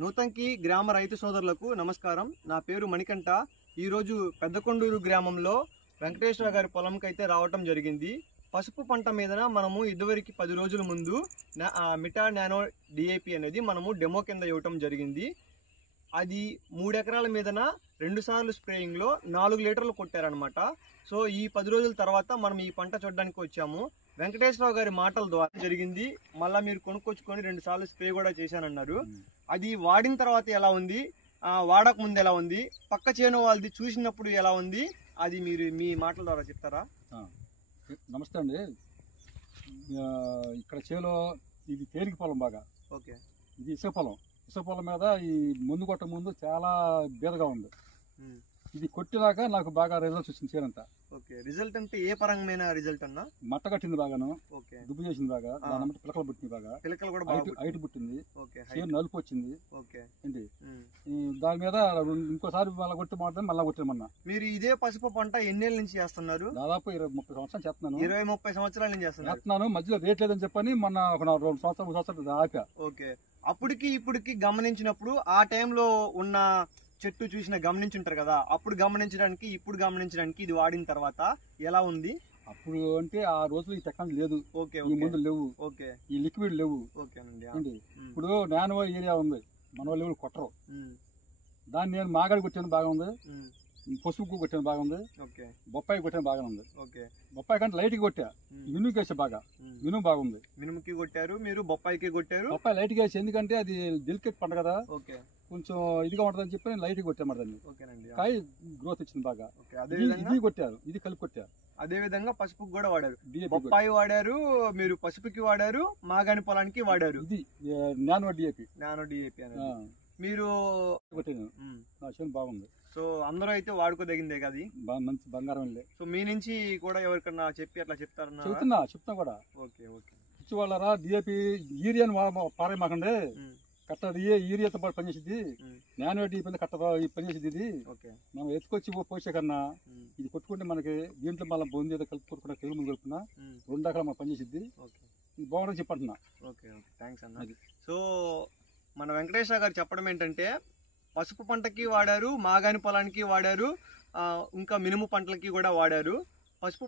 నూతంకి గ్రామ రైతు సోదరులకు నమస్కారం. నా పేరు మణికంఠ. ఈరోజు పెద్దకొండూరు గ్రామంలో వెంకటేశ్వర గారి పొలంకి అయితే రావటం జరిగింది. పసుపు పంట మీద మనము ఇదివరకు 10 రోజుల ముందు మిటా నానో డిఏపి అనేది మనము డెమో కింద ఇవ్వటం జరిగింది. అది 3 ఎకరాల మీదన 2 సార్లు స్ప్రేయింగ్లో 4 లీటర్లు కొట్టారనమాట. సో ఈ 10 రోజుల తర్వాత మనం ఈ పంట చూడడానికి వచ్చాము. వెంకటేశ్వరరావు గారి మాటల ద్వారా జరిగింది. మళ్ళీ మీరు కొనుక్కొచ్చుకొని 2 సార్లు స్ప్రే కూడా చేశానన్నారు. అది వాడిన తర్వాత ఎలా ఉంది, వాడక ముందు ఎలా ఉంది, పక్క చేను వాళ్ళది చూసినప్పుడు ఎలా ఉంది, అది మీరు మీ మాటల ద్వారా చెప్తారా? నమస్తే అండి. ఇక్కడ చేలో ఇది తేలిక పొలం బాగా. ఓకే. ఇది ఇసుక పొలం మీద ఈ ముందు కొట్ట ముందు చాలా బీదగా ఉంది. ఇది కొట్టినాక నాకు బాగా రిజల్ట్స్ వచ్చింది చేనంతా. ఓకే. రిజల్ట్ అంటే ఏ పరంగా రిజల్ట్ అన్నా? మట్ట కట్టింది బాగాను. ఓకే. దుబ్బు చేసింది బాగా. పిలకలు పుట్టింది బాగా. పిలకలు కూడా హైట్ పుట్టింది. ఓకే. చేను నలుపు వచ్చింది. ఓకే. ఏంటి దాని మీద ఇంకోసారి మళ్ళీ కొట్టి మాత్రం మళ్ళీ కొట్టామన్నా. మీరు ఇదే పసుపు పంట ఎన్నేళ్ళ నుంచి చేస్తున్నారు? దాదాపు 20-30 సంవత్సరాలు చేస్తున్నాను. 20-30 సంవత్సరాల నుంచి చేస్తున్నాను. మధ్యలో రేట్ లేదని చెప్పని మొన్న 2 సంవత్సరాలు ఆపా. ఓకే. అప్పటికి ఇప్పటికి గమనించినప్పుడు ఆ టైంలో ఉన్న చెట్టు చూసిన గమనించుంటారు కదా, అప్పుడు గమనించడానికి ఇప్పుడు గమనించడానికి ఇది వాడిన తర్వాత ఎలా ఉంది? అప్పుడు అంటే ఆ రోజులు ఈ టెక్నాలజీ లేదు. ఓకే. ఈ మందులు లేవు. ఓకే. ఈ లిక్విడ్ లేవు. ఓకేనండి. ఇప్పుడు నానో ఏరియా ఉంది, మన లెవెల్ కొట్టరు. దాన్ని నేను మాగాడి కొట్టాను బాగా ఉంది, పసుపు కొట్టాను బాగా ఉంది, బొప్పాయి కొట్టాను బాగా ఉంది. బొప్పాయి కంటే లైట్ గా కొట్టా, మినుముకి వేసా బాగా, మినుము బాగుంది. మినుముకి కొట్టారు మీరు, బొప్పాయికి కొట్టారు. బొప్పాయి లైట్ గా వేసి ఎందుకంటే అది డెలికేట్ పంట కదా, కొంచెం ఇదిగా ఉంటుందని చెప్పి నేను లైట్ గా కొట్టాను దాన్ని. కాయ గ్రోత్ వచ్చింది బాగా. ఇది కొట్టారు, ఇది కలిపి కొట్టారు. అదే విధంగా పసుపుకి కూడా వాడారు, బొప్పాయి వాడారు, మీరు పసుపుకి వాడారు, మాగాని పొలానికి వాడారు. ఇది నానో డిఏపి అనేది మీరు కొట్టాను. నా చేను బాగుంది. సో అందరూ అయితే వాడుకోదగిందే కదా, మంచి బంగారం. సో మీ నుంచి కూడా ఎవరికన్నా చెప్పి అట్లా చెప్తారన్నా? చెప్తా కూడా. ఓకే. ఓకే. ఇచ్చి వాళ్ళరా డిఏపి యూరియాని పారే మాకండి, కట్ట యూరియాతో పాటు పనిచేసింది, నానో డిఏపి కట్ట పనిచేసింది. ఇది మనం ఎత్తుకొచ్చి పోసే కన్నా ఇది కొట్టుకుంటే మనకి దీంట్లో మళ్ళీ బొంది ఏదో కలుపుకుంటున్నా, తెలుగు ముందు కలుపుకున్నా 2 రకాల మనం పనిచేసింది. ఇది బాగుందని చెప్పంటున్నా. ఓకే. ఓకే. థ్యాంక్స్ అన్న. సో మన వెంకటేశ్వర గారు చెప్పడం ఏంటంటే, పసుపు పంటకి వాడారు, మాగాని పొలానికి వాడారు, ఇంకా మినుము పంటలకి కూడా వాడారు. పసుపు